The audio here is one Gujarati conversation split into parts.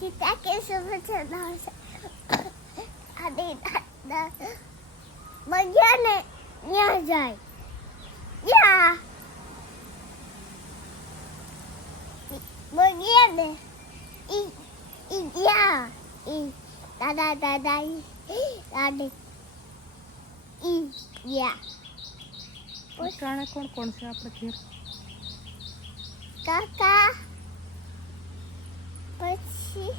સીતા કે વચન આવશે અને દાદા મજા ને ત્યાં જાય I, મજા ને ઈ da da da. દાદા ઈ દાદી ઈ યા ઉત્તરાયણ કોણ કોણ છે આપણે ઘેર કાકા પછી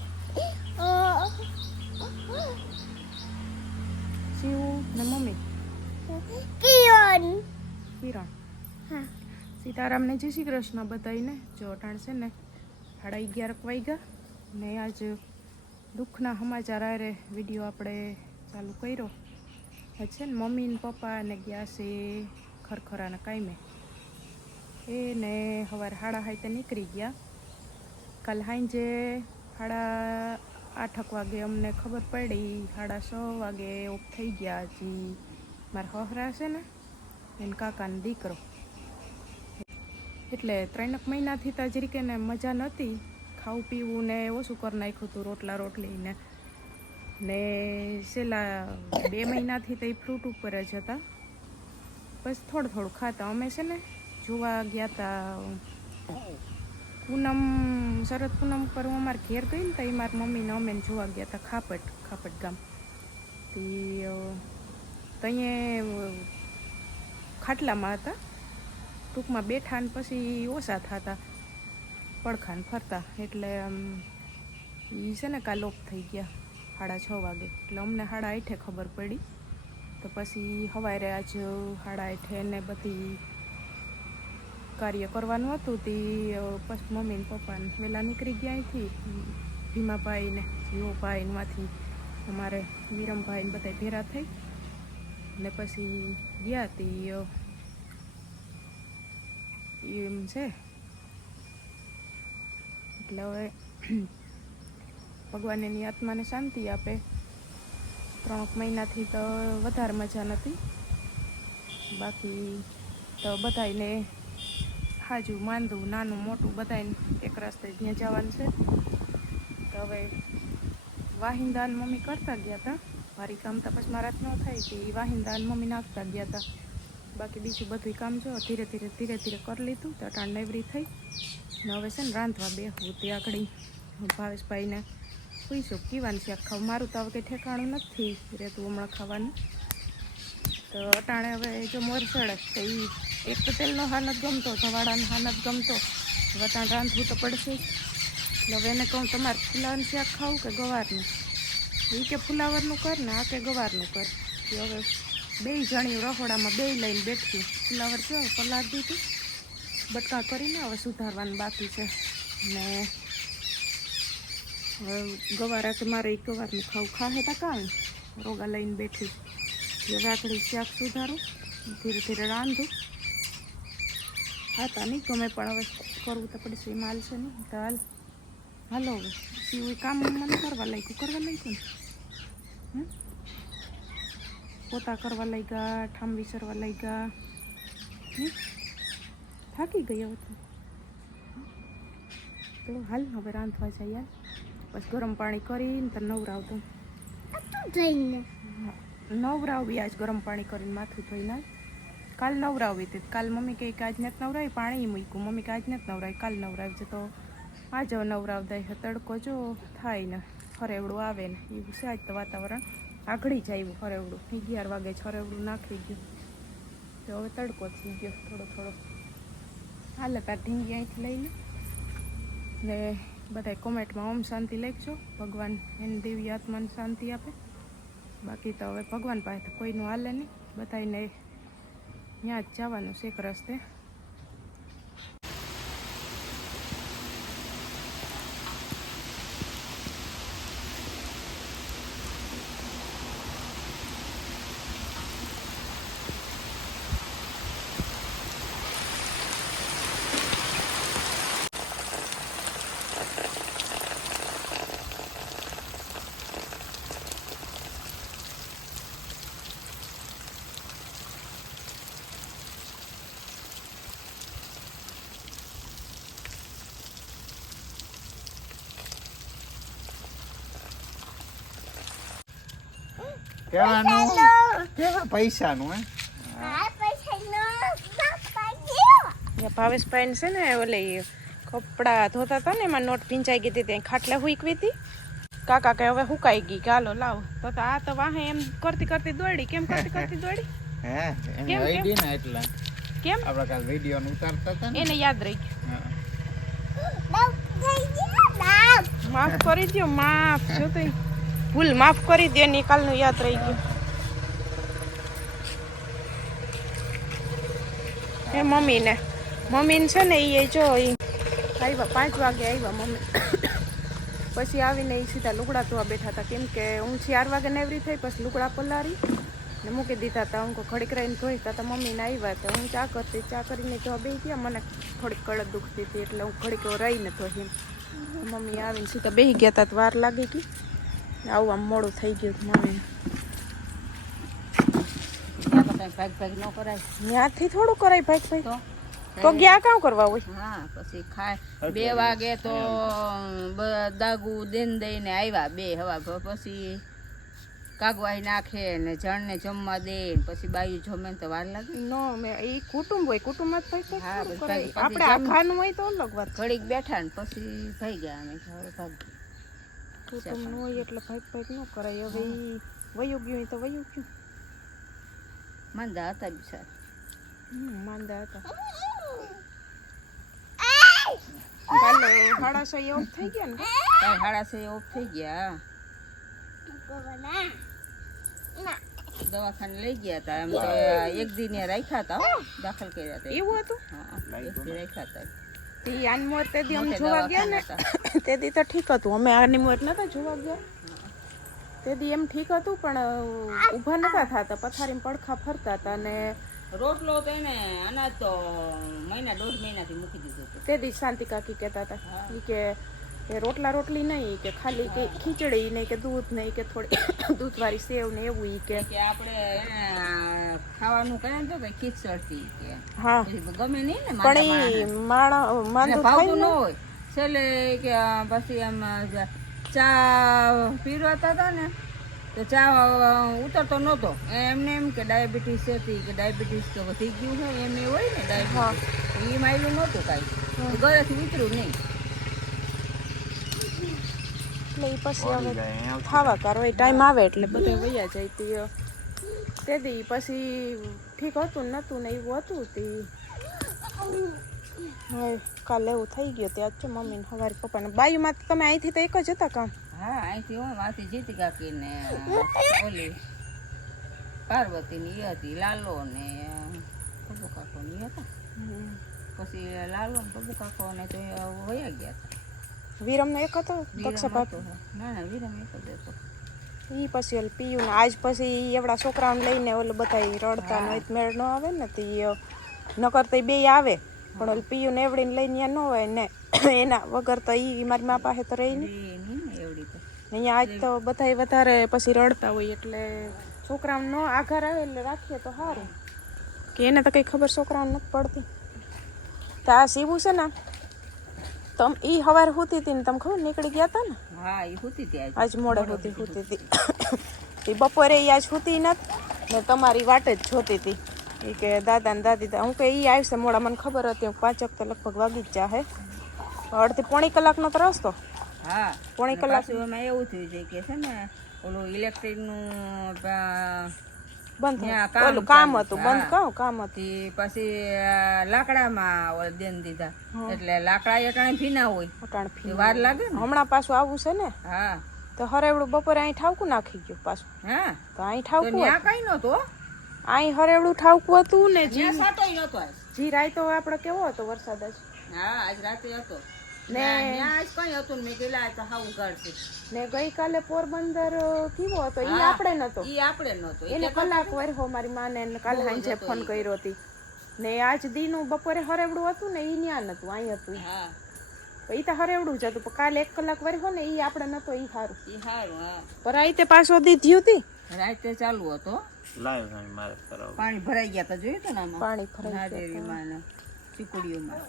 શિવ ને મમ્મી કિરણ કિરણ હા સીતારામને જય શ્રી કૃષ્ણ બધાઈને જો અટાણશે ને સાડા અગિયાર વાગ્યા ને આજ દુઃખના સમાચાર આરે વીડિયો આપણે ચાલુ કર્યો. છે ને મમ્મી ને પપ્પા ને ગયા છે ખરખરાના કાયમે. એ ને સવારે સાડા હાઈતે નીકળી ગયા. કાલ સાંજે સાડા આઠક વાગે અમને ખબર પડી. સાડા છ વાગે ઓફ થઈ ગયા હજી. મારા હહરા છે ને, એને કાકાનો દીકરો. એટલે ત્રણેક મહિનાથી તો જરીકે ને મજા નહોતી. ખાવું પીવું ને ઓછું કરી નાખ્યું હતું, રોટલા રોટલી ને. છેલ્લા બે મહિનાથી તો ફ્રૂટ ઉપર જ હતા. બસ થોડું થોડું ખાતા. અમે છે ને જોવા ગયા હતા પૂનમ, શરદ પૂનમ પર હું અમારે ઘેર ગઈ ને તો એ મારી મમ્મીને અમે જોવા ગયા હતા ખાપટ ખાપટ ગામ. તે ત્યાં ખાટલામાં હતા. ટૂંકમાં બેઠા ને પછી ઓછા થતા. પડખાને ફરતા. એટલે એ છે ને કાલ ઓફ થઈ ગયા સાડા છ વાગે. એટલે અમને સાડા આઠે ખબર પડી. તો પછી હવારે આજ સાડા આઠે ને બધી કાર્ય કરવાનું હતું તે પછી મમ્મી ને પપ્પાને. વહેલા નીકળી ગયા અહીંથી ભીમાભાઈ ને જીવોભાઈ માંથી અમારે વિરમભાઈ ને બધા ભેરા થઈ. ને પછી ગયા તી એમ છે. એટલે હવે ભગવાન એની આત્માને શાંતિ આપે. ત્રણ મહિનાથી તો વધારે મજા નથી. બાકી તો બધાને હાજુ માંદું, નાનું, મોટું બધાને એક રસ્તે ત્યાં જવાનું છે. તો હવે વાહિંદાન મમ્મી કરતા ગયા હતા મારી કામ તપાસ મારા ન થાય કે એ વાહિંદાન મમ્મી નાખતા ગયા હતા બાકી બીજું બધું કામ જો, ધીરે ધીરે ધીરે ધીરે કરી લીધું, તો અટાણ નેવરી થઈ. ને હવે છે ને રાંધવા બેહવું તે આગળ. ભાવેશભાઈને પૂછ્યું પીવાનું છે ખાવ મારું તો હવે કંઈ ઠેકાણું નથી રહેતું હમણાં ખાવાનું. તો અટાણે હવે જો મોરસળ તો એ એક તો તેલનો હાનત ગમતો, ધવાડાનો હાનત ગમતો. વટાણ રાંધવું તો પડશે જ. હવે એને કહું તમારે ફુલાવાનું શાક ખાવું કે ગવારનું? એ કે ફુલાવરનું કર ને આ કે ગવારનું કર. હવે બે જણી રહોડામાં બે લઈને બેઠી. ફુલાવર કેવો પલાર દીધું? બટકા કરીને હવે સુધારવાનું બાકી છે. ને હવે ગવારા કે મારે એ ગવારનું ખાવું ખાહે કાંઈ? રોગા લઈને બેઠી. હવે રાખડી શાક સુધારું. ધીરે ધીરે રાંધું. હા તા નહીં ગમે પણ હવે કરવું તો પડશે એ માલ છે નહીં. તો હાલ હાલો હવે. એવું કામ મને કરવા લાગ્યું કરવા લાગ્યું ને? હમ? પોતા કરવા લાગ્યા ઠામ વિસરવા લાગ્યા? થાકી ગઈ હવે તો. તો હાલ હવે રાંધવા જાય યાર. બસ ગરમ પાણી કરીને તો. નવરાવ બી આજ ગરમ પાણી કરીને માથું ધોઈને આવ. કાલ નવરાવી હતી. કાલ મમ્મી કહે કે આજ નથી નવરાવી પાણી મૂક્યું. મમ્મી કે આજ નથી નવરાવી કાલ નવરાવી તો આજે નવરાવદાય નવરાવ દે છે તડકો જો થાય ને ફરેવડું આવે ને, એવું છે આજ તો વાતાવરણ. આગળી જાય એવું ફરેવડું અગિયાર વાગે ફરેવડું નાખી ગયું. તો હવે તડકો થઈ ગયો થોડો થોડો. હાલે તાર ઢીંગી અહીંથી લઈને ને બધા કોમેન્ટમાં ઓમ શાંતિ લખજો. ભગવાન એને દેવી આત્માને શાંતિ આપે. બાકી તો હવે ભગવાન પાસે કોઈનું હાલે નહીં. બધાને ત્યાં જ જવાનું છે એક રસ્તે કેવાનું? કેવા પૈસાનું હે? ભાવેશભાઈ છે ને ઓલે કપડાં ધોતા હતા ને એમાં નોટ ભીંચાઈ ગઈ હતી ત્યાં ખાટલે હુકવી હતી. કાકા કે હવે હુકાઈ ગઈ ગાલો હાલો લાવ. તો તો આ તો વાહે એમ કરતી કરતી દોડી કેમ કરતી કરતી દોડી? હે કેમ, કેમ? આઈડી ને એટલે. કેમ? આપણે કાલ વીડિયો ઉતારતા હતા એને યાદ રહી બાપ માફ કરી દ્યો માફ. જો તો ભૂલ માફ કરી દે નિકાલનું યાદ રહી ગયું. એ મમ્મીને. મમ્મીને છે ને એ જો આવ્યા પાંચ વાગે આવ્યા મમ્મી. પછી આવીને એ સીધા લુગડા ધોવા બેઠા હતા. કેમ કે હું ચાર વાગે નેવરી થઈ, પછી લુગડા પલારી ને મૂકી દીધા હતા. હું ખડીક રહીને ધોઈ હતા. મમ્મીને આવ્યા હતા હું ચા કરતી, ચા કરીને ધોવા બેસી ગયા. મને થોડીક કડક દુખતી હતી, એટલે હું ખડીક રહીને ધોઈ મમ્મી આવીને સીધા બેસી ગયા હતા તો વાર લાગી ગઈ. આવું આમ મોડું થઈ ગયું હતું ભાગ ભાગ ન કરાય. ત્યાંથી થોડું કરાય ભાઈ ભાઈ તો? તો ગયા કામ કરવા હોય? હા પછી ખાય. બે વાગે તો દાગુ દેન દઈને આવ્યા બે હવા પછી કાગવાઈ નાખે ને જણને જમવા દે પછી બાયું જમે તો વાર લાગે. નો મેં એ કુટુંબ હોય કુટુંબ જ પછી આપણે આખાનું હોય તો અલગ વાત. ઘડીક બેઠા ને પછી થઈ ગયા અમે ભાગ. કુટુંબનું હોય એટલે ભાઈ ભાઈ ન કરાય. હવે ઈ વયું ગયું તો વયું ગયું. માંદા હતા બિચાર. હમ, માંદા હતા. હાલો હાડા એ ઓફ થઈ ગયા ને? હાડા છે ઓફ થઈ ગયા. દવાખાને લઈ ગયા હતા એમ તો એક દી રાખ્યા હતા દાખલ કર્યા હતા એવું હતું? રાખ્યા હતા તે આની મોર તે દી અમે જોવા ગયા ને તે દી તો ઠીક હતું. અમે આની મોર નતા જોવા ગયા. તે દી એમ ઠીક હતું પણ ઊભા નતા થતા. પથારીમાં પડખા ફરતા હતા અને રોટલો તો એને અનાજ તો મહિના દોઢ મહિનાથી મૂકી દીધું હતું. તે દી શાંતિ કાકી કહેતા હતા. ઈ કે એ રોટલા રોટલી નહીં કે ખાલી કે ખીચડી નહીં કે દૂધ નહીં કે થોડી દૂધવાળી સેવ ને એવું ઈ કે. આપણે ખાવાનું કહે ને તો કે ખીચડતી કે. હા. ગમે નહીં ને પણ માણા માંદો ભાવતું ન હોય. છેલ્લે કે પછી એમ ચા પીરવાતા હતા ને તો ચા ઉતરતો નહોતો. એમને એમ કે ડાયાબિટીસ હતી કે ડાયાબિટીસ તો વધી ગયું છે એમ એ હોય ને ડાયાબિટીસ. એમાં આવ્યું નહોતું કાંઈ. ઘરેથી ઉતર્યું નહીં. એટલે પછી હવે ખાવા કરો એ ટાઈમ આવે એટલે બધા વૈયા જાય તી અ, તે દી પછી ઠીક હતું ને નતું ને એવું હતું તે. હવે કાલે એવું થઈ ગયું ત્યાં આજ મમ્મી ને સવારે પપ્પાને. બાયુમાં તો તમે અહીંથી તો એક જ હતા કામ? હા અહીંથી હું માથી જીતી કાકી ને ઓલી પાર્વતી ની હતી લાલો ને પપ્પુ કાકો ની હતા. પછી લાલો ને પપ્પુ કાકો ને તો વયા ગયા હતા. વિરમનો એક હતો? હતો. ના ના વિરમ એક જ હતો. ઈ પછી ઓલ પીયું ને આજ પછી એવડા છોકરાઓને લઈને ઓલું બધા રડતા ને મેળ ન આવે ને તો અ, નકર તો બે આવે. પણ ઓલ પીયું ને એવડીને લઈને ન હોય ને એના વગર તો એ મારી મા પાસે તો રહી નહીં એ અહીંયા આજ તો બધાય વધારે પછી રડતા હોય એટલે છોકરાઓને ન આઘાર આવે એટલે રાખીએ તો સારું કે એને તો કંઈ ખબર છોકરાઓને નથી પડતી. તો આ સીવું છે ને તમ ઈ હવાર હુતી હતી ને તમે ખબર નીકળી ગયા હતા ને? હા એ હુતી હતી આજ. મોડે હુતી હુતી હતી ઈ બપોરે ઈ આજ હુતી નથી ને તમારી વાટ જ જોતી હતી ઈ કે દાદા ને દાદી હું કે ઈ આવશે મોડા મને ખબર હતી. હું પાંચ વખતે લગભગ વાગી જ જાહે. અડધી પોણી કલાકનો તો રસ્તો. હા પોણી કલાક એમાં એવું થયું છે કે છે ને ઓલું ઇલેક્ટ્રિકનું બંધ કામ ઓલું કામ હતું બંધ કહો કામ હતું. પછી લાકડામાં ઓલા દેન દીધા. એટલે લાકડા અટાણે ભીના હોય. અટાણે ભીના વાર લાગે ને? હમણાં પાછું આવું છે ને હા. તો હરેવડું બપોરે અહીં ઠાવકું નાખી ગયું પાછું. હા. તો અહીં ઠાવકું ત્યાં કઈ નતો અહીં હરેવડું ઠાવકું હતું ને જી સાતો નતો જી રાય તો આપણે કેવો હતો વરસાદ જ હા આજ રાતે હતો. ને- ગઈકાલે પોરબંદર કેવો હતો? ઈ આપણે નતો? ઈ આપણે નતો. એને કલાક વર્હો મારી માને કાલ હાંજે ફોન કર્યો હતી ને આજ દીનું બપોરે હરેવડું હતું ને ઈ ન્યા નતું અહીં હતું. હા. તો ઈ તો હરેવડું જ હતું કાલે એક કલાક વરહો ને ઈ આપણે નતો ઈ સારું ઈ સારું હા. પર અહીં પાછો દીધી હતી રાતે ચાલુ હતો. લાઈવ મારે પાણી ભરાઈ ગયા તો જોયું તો ને પાણી ભરાઈ ગયું ચીકુડીઓમાં.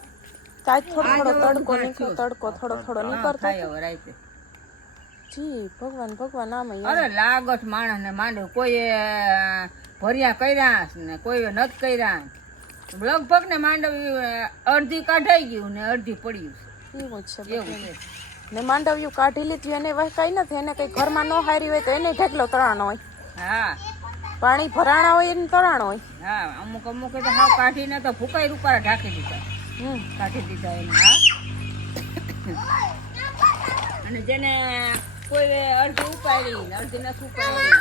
તો થોડો થોડો તડકો નીકળો તડકો થોડો થોડો નીકળતો જી ભગવાન ભગવાન આમ અરે લાગત માણસ ને માંડવ કોઈએ ભર્યા કર્યા ને કોઈએ નત કર્યા. લગભગ ને માંડવી અડધી કાઢાઈ ગયું ને અડધી પડ્યું એવું છે એવું છે. ને માંડવ્યું કાઢી લીધું એને વહે કઈ નથી એને કઈ ઘરમાં ન હારી હોય તો એને ઢેકલો તરાણો હોય. હા. પાણી ભરાણા હોય એને તરાણો હોય. હા અમુક અમુક તો હાવ કાઢીને તો ફૂકાઈ રૂપારા ઢાંકી દીધા. કાઢી દીધા એને અને જેને કોઈ અડધી ઉપાડી અડધી નથી ઉપાડી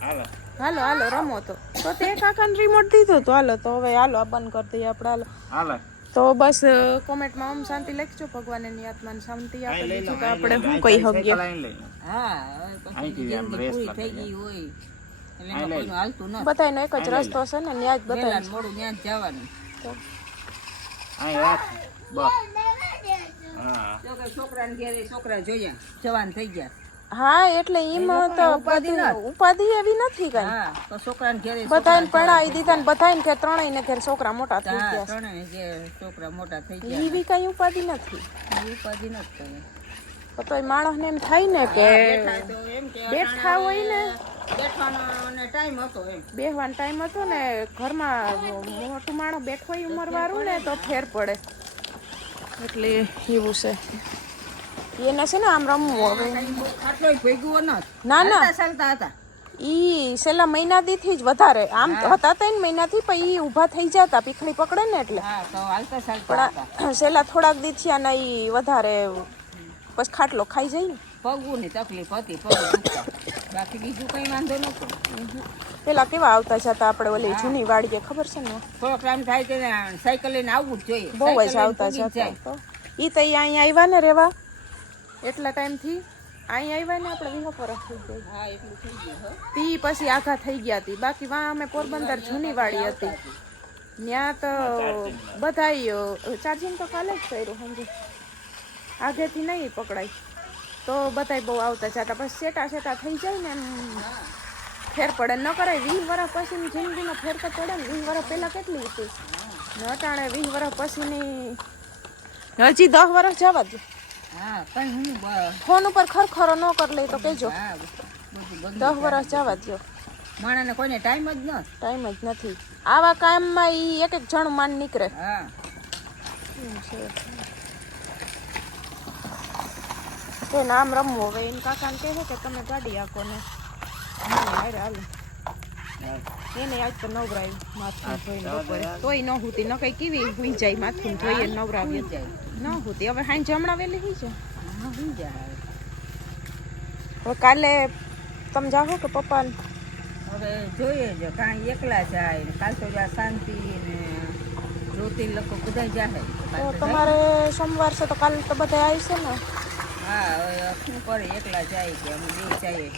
હાલો. હાલો હાલો રમો તો. તો તે કાકાને રિમોટ દીધો તો હાલો તો હવે હાલો આ બંધ કરી દઈએ આપણે હાલો. હાલો. તો બસ કોમેન્ટમાં ઓમ શાંતિ લખજો ભગવાન એની આત્માને શાંતિ આપે બીજું તો આપણે શું કહી શકીએ? હા બધાયનો એક જ રસ્તો છે ને ત્યાં જ બધા મોડું ત્યાં જ જવાનું અહીં રાખ બસ હા. જો કે છોકરાને ઘેરે છોકરા જોયા જવાન થઈ ગયા. હા એટલે એમ તો ઉપાધિ એવી નથી કઈ. હા તો છોકરાને ઘેરે બધાને દીધા ને બધાને કે ત્રણેય ને ઘેર છોકરા મોટા થઈ ગયા ત્રણેય ઘેર છોકરા મોટા થઈ ગયા એવી કઈ ઉપાધિ નથી. ઉપાધિ નથી કરી તો તોય માણસને એમ થાય ને કે બેઠા તો એમ કે બેઠા હોય ને. બેઠવાનો ટાઈમ હતો બેહવાનો ટાઈમ હતો ને ઘરમાં મોટું માણસ બેઠો ઉંમર વાળું ને તો ફેર પડે. એટલે એવું છે. એને છે ને આમ રમવું હવે. ના ના. ચાલતા હતા. ઈ છેલ્લા મહિનાથી જ વધારે. આમ હતા ત્રણ મહિનાથી પણ ઈ ઊભા થઈ જતા પીખળી પકડે ને એટલે. પણ છેલ્લા થોડાક દી થયા ને ઈ વધારે પછી ખાટલો ખાઈ જાય ને પગુની તકલીફ હતી પગ બાકી બીજું કઈ વાંધો નતો પેલા કેવા આવતા જતા આપણે ઓલી જૂની વાડીએ ખબર છે ને? થોડોક ટાઈમ થાય તેને સાયકલ લઈને આવવું જ જોઈએ. બહુ જ આવતા છે એ જતા તો. ઈ તો અહીંયા આવ્યા ને રેવા. એટલા ટાઈમથી અહીંયા આવ્યા ને આપણે વીહો પર થઈ ગઈ હા એટલું થઈ ગયું તી પછી આઘા થઈ ગયા હતી બાકી વાં અમે પોરબંદર જૂની વાડી હતી. ત્યાં તો બધાય ચાર્જિંગ તો કાલે જ કર્યું સમજે આગેથી નહીં પકડાય. તો બધાય બહુ આવતા જતા. પછી સેટા સેટા થઈ જાય ને એમ ફેર પડે. ન કરાય વીસ વર્ષ પછીની જિંદગીનો ફેર તો પડે ને. વીસ વર્ષ પહેલાં કેટલી હતી? ને અટાણે વીસ વર્ષ પછીની હજી દસ વર્ષ જવા દો. ફોન ઉપર ખરખરો ન કરી લઈ તો કહેજો બધું બંધ દસ વર્ષ જવા દો માણસને કોઈને ટાઈમ જ ન ટાઈમ જ નથી. આવા કામમાં એ એક એક જણ માન નીકળે. હા. તો નામ રમવું હવે એને કાકાને કહે છે કે તમે ગાડી આપો ને. હારે હાલું. એને આજ તો નવરાયું માથું ધોઈને બપોરે. તોય ન હુતી ન કઈ કેવી હુઈ જાય માથું ધોઈએ નવરાવીએ. ન હુતી. હવે હાંજે હમણાં વેલી હુઈ જાય. હા જાય. હવે કાલે તમે જાઓ કે પપ્પા હવે જોઈએ જો કાંઈ એકલા જાય ને કાલ તો જા શાંતિ ને જ્યોતિ લોકો બધા જાય તમારે સોમવાર છે તો કાલે તો બધા આવશે ને? હા શું કરે એકલા જાય કે અમે બે જઈએ.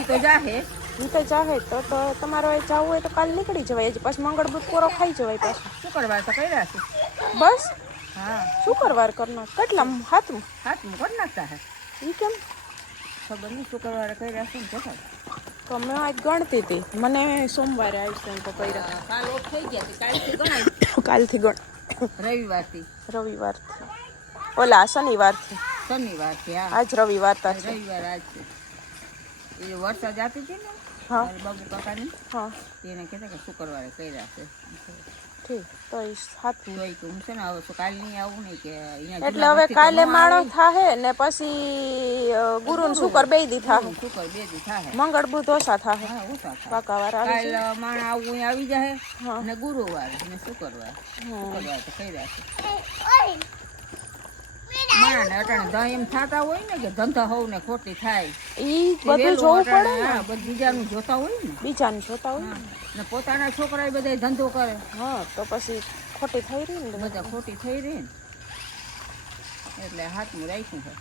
ઈ તો જાહે. હું તો જાહે તો તો તમારે જવું હોય તો કાલે નીકળી જવાય. હજી પછી મંગળ બુધ પૂરો ખાઈ જવાય પાછું. શુક્રવાર તો કર્યા છે? બસ. હા. શુક્રવાર કરનો કેટલા હાથમાં હાથમાં કરી નાખતા હે? કેમ? ખબર નહીં શુક્રવારે કર્યા છે ને તો મેં આજ ગણતી હતી. મને સોમવારે આવશે એમ તો કર્યા. કાલ ઓફ થઈ ગયા કાલથી ગણાય. કાલથી ગણ રવિવારથી. રવિવારથી. ઓલા શનિવારથી. શનિવારથી છે આજ રવિવાર તા છે. રવિવાર આજ છે. એ વરસાદ આપી હતી ને? હા. મારા બાબુ કાકાની? હા. એને કહેતા કે શુક્રવારે કર્યા છે. ઠીક તો એ હાથમાં જોઈ કે હું છે ને હવે કાલ નહીં આવું નહીં કે અહીંયા એટલે હવે કાલે માળો થાહે ને પછી ગુરુ ને શુકર બે દી થાહે શુક્ર બે દી થાય મંગળ બુધ ઓછા થાહે. હા ઓછા થાય પાકા વાર કાલ માણ આવું આવી જાય હા. ને ગુરુવાર ને શુક્રવાર. શુક્રવાર તો કર્યા છે. માણસને અટાણે એમ થતા હોય ને કે ધંધા હોવ ને ખોટી થાય. ઈ બધું જોવું પડે ને. બધું બીજાનું જોતા હોય ને. બીજાનું જોતા હોય ને પોતાના છોકરા બધા ધંધો કરે. હા તો પછી ખોટી થઈ રહી ને બધા ખોટી થઈ રહી ને. એટલે હાથમાં રાખ્યું છે.